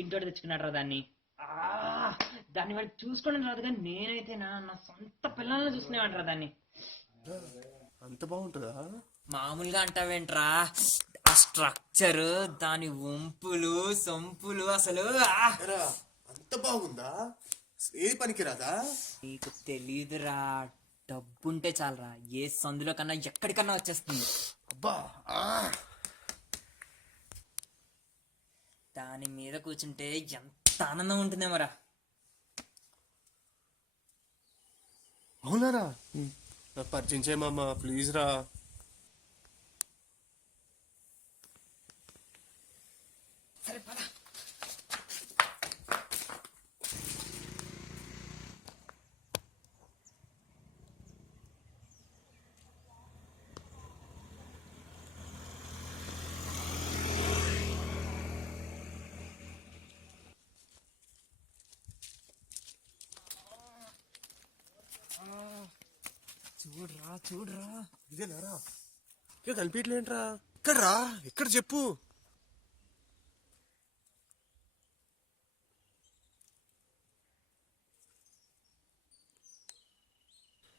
పక్కింటోడు తెచ్చుకున్నాడు రా దాన్ని. దాన్ని వాడు చూసుకోవడం రాదు కానీ నేనైతే నా సొంత పిల్లల్ని చూసుకునేవాడు దాన్ని. అంత బాగుంటుందా? మామూలుగా అంటావేంట్రా, ఆ స్ట్రక్చర్, దాని వంపులు సొంపులు అసలు అంత బాగుందా? ఏది పనికిరాదా? నీకు తెలీదురా, డబ్బుంటే చాలరా ఏ సందులో కన్నా ఎక్కడికన్నా వచ్చేస్తుంది. అబ్బా దాని మీద కూర్చుంటే ఎంత ఆనందం ఉంటుందేమోరా. అవునారా? నాకు పరిచయం చేయమమ్మా ప్లీజ్ రా. సరే పద. చూడరా చూడరా, ఇదేనారా? ఇక కనిపించలేంట్రా. ఇక్కడ రా, ఇక్కడ చెప్పు.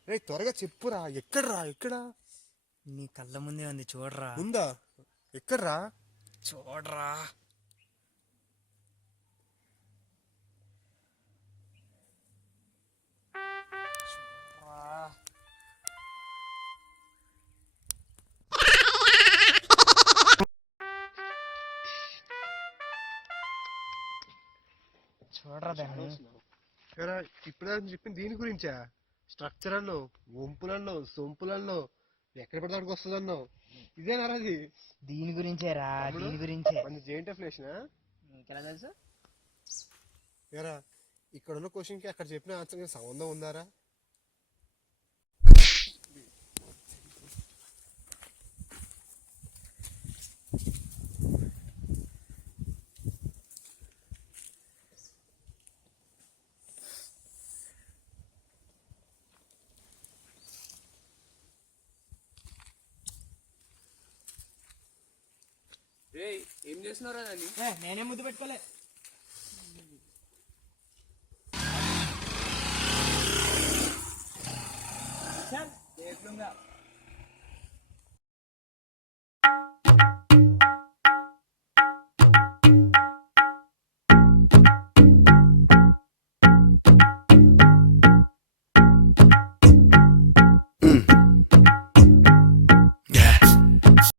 రే త్వరగా చెప్పురా, ఎక్కడ్రా? ఎక్కడ? నీ కళ్ళ ముందే ఉంది చూడరా. ఉందా? ఎక్కడ్రా? చూడరా. చూడరా దాన్ని. ఇప్పుడు చెప్పింది దీని గురించా? స్ట్రక్చరల్లో, వంపులలో, సొంపులలో ఎక్కడ పడతానికి వస్తుంది అన్నావు. ఇదేనారా అది? దీని గురించేరా, దీని గురించే. జేఎన్టీ ఫ్లేషనా? నీకెలా తెలుసు? ఏరా ఇక్కడ ఉన్న క్వశ్చన్కి అక్కడ చెప్పిన ఆన్సర్ సంబంధం ఉందారా? ఏం చేస్తున్నారా దాన్ని? నేనే ముద్దు పెట్టుకోలే. ఎట్లుందా